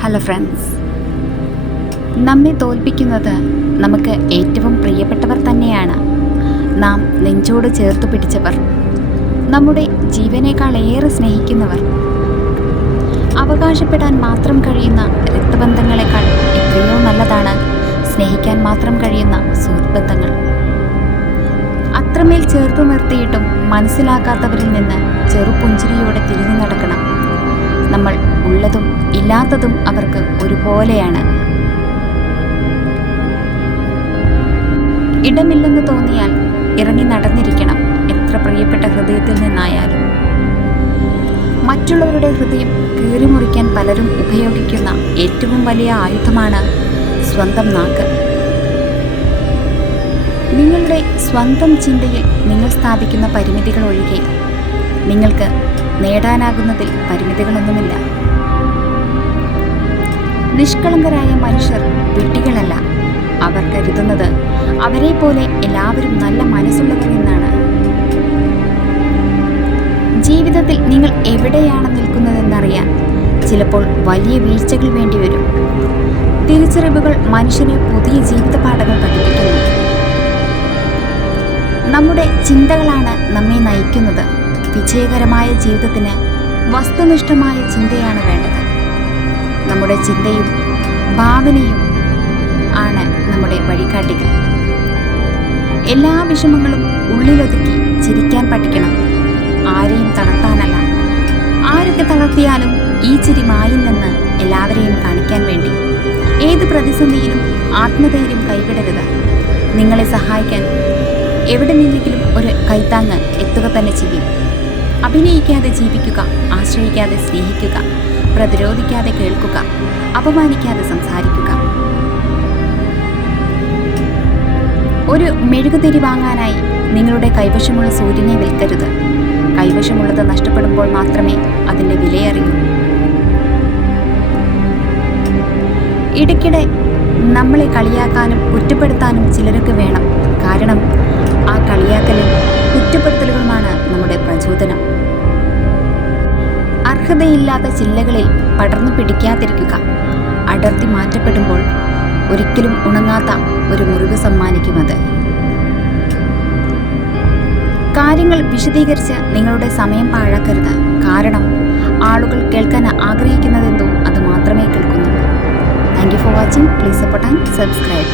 Hello friends നമ്മെ തോൽപ്പിക്കുന്നത് നമുക്ക് ഏറ്റവും പ്രിയപ്പെട്ടവർ തന്നെയാണ്. നാം നെഞ്ചോട് ചേർത്ത് പിടിച്ചവർ നമ്മുടെ ജീവനേക്കാൾ ഏറെ സ്നേഹിക്കുന്നവർ. അവകാശപ്പെടാൻ മാത്രം കഴിയുന്ന രക്തബന്ധങ്ങളെക്കാൾ എത്രയോ നല്ലതാണ് സ്നേഹിക്കാൻ മാത്രം കഴിയുന്ന സുഹൃത്ബന്ധങ്ങൾ. അത്രമേൽ ചേർത്ത് നിർത്തിയിട്ടും മനസ്സിലാക്കാത്തവരിൽ നിന്ന് ചെറുപുഞ്ചിരിയോടെ തിരിഞ്ഞു നടക്കണം. നമ്മൾ ഉള്ളതും ഇല്ലാത്തതും അവർക്ക് ഒരുപോലെയാണ്. ഇടമില്ലെന്ന് തോന്നിയാൽ ഇറങ്ങി നടന്നിരിക്കണം എത്ര പ്രിയപ്പെട്ട ഹൃദയത്തിൽ നിന്നായാലും. മറ്റുള്ളവരുടെ ഹൃദയം കീറിമുറിക്കാൻ പലരും ഉപയോഗിക്കുന്ന ഏറ്റവും വലിയ ആയുധമാണ് സ്വന്തം നാക്ക്. നിങ്ങളുടെ സ്വന്തം ചിന്തയിൽ നിങ്ങൾ സ്ഥാപിക്കുന്ന പരിമിതികൾ ഒഴികെ നിങ്ങൾക്ക് നേടാനാകുന്നതിൽ പരിമിതികളൊന്നുമില്ല. നിഷ്കളങ്കരായ മനുഷ്യർ വിട്ടികളല്ല അവർ കരുതുന്നത് അവരെ പോലെ എല്ലാവരും നല്ല മനസ്സുള്ളവരെന്നാണ് ജീവിതത്തിൽ നിങ്ങൾ എവിടെയാണ് നിൽക്കുന്നതെന്നറിയാൻ ചിലപ്പോൾ വലിയ വീഴ്ചകൾ വേണ്ടിവരും. തിരിച്ചറിവുകൾ മനുഷ്യന് പുതിയ ജീവിത പാഠങ്ങൾ പഠിപ്പിക്കുന്നു. നമ്മുടെ ചിന്തകളാണ് നമ്മെ നയിക്കുന്നത്. വിജയകരമായ ജീവിതത്തിന് വസ്തുനിഷ്ഠമായ ചിന്തയാണ് വേണ്ടത്. നമ്മുടെ ചിന്തയും ഭാവനയും ആണ് നമ്മുടെ വഴികാട്ടികൾ. എല്ലാ വിഷമങ്ങളും ഉള്ളിലൊതുക്കി ചിരിക്കാൻ പഠിക്കണം. ആരെയും തളർത്താനല്ല. ആരൊക്കെ തളർത്തിയാലും ഈ ചിരി മായില്ലെന്ന് എല്ലാവരെയും കാണിക്കാൻ വേണ്ടി ഏത് പ്രതിസന്ധിയിലും ആത്മധൈര്യം കൈവിടരുത്. നിങ്ങളെ സഹായിക്കാൻ എവിടെ നിന്നെങ്കിലും ഒരു കൈത്താങ്ങ് എത്തുക തന്നെ ചെയ്യും. അഭിനയിക്കാതെ ജീവിക്കുക ആശ്രയിക്കാതെ സ്നേഹിക്കുക പ്രതിരോധിക്കാതെ കേൾക്കുക അപമാനിക്കാതെ സംസാരിക്കുക. ഒരു മെഴുകുതിരി വാങ്ങാനായി നിങ്ങളുടെ കൈവശമുള്ള സൂര്യനെ വിൽക്കരുത്. കൈവശമുള്ളത് നഷ്ടപ്പെടുമ്പോൾ മാത്രമേ അതിന്റെ വിലയറിയൂ. ഇടയ്ക്കിടെ നമ്മളെ കളിയാക്കാനും കുറ്റപ്പെടുത്താനും ചിലരൊക്കെ വേണം. കാരണം ആ കളിയാക്കലും കുറ്റപ്പെടുത്തലുകളുമാണ് അർഹതയില്ലാത്ത ചില്ലകളിൽ പടർന്നു പിടിക്കാതിരിക്കുക. അടർത്തി മാറ്റപ്പെടുമ്പോൾ ഒരിക്കലും ഉണങ്ങാത്ത ഒരു മുറിവ് സമ്മാനിക്കുന്നത് കാര്യങ്ങൾ വിശദീകരിച്ച് നിങ്ങളുടെ സമയം പാഴാക്കരുത്. കാരണം ആളുകൾ കേൾക്കാൻ ആഗ്രഹിക്കുന്നതെന്തോ അത് മാത്രമേ കേൾക്കുന്നുള്ളൂ. Thank you for watching please support and subscribe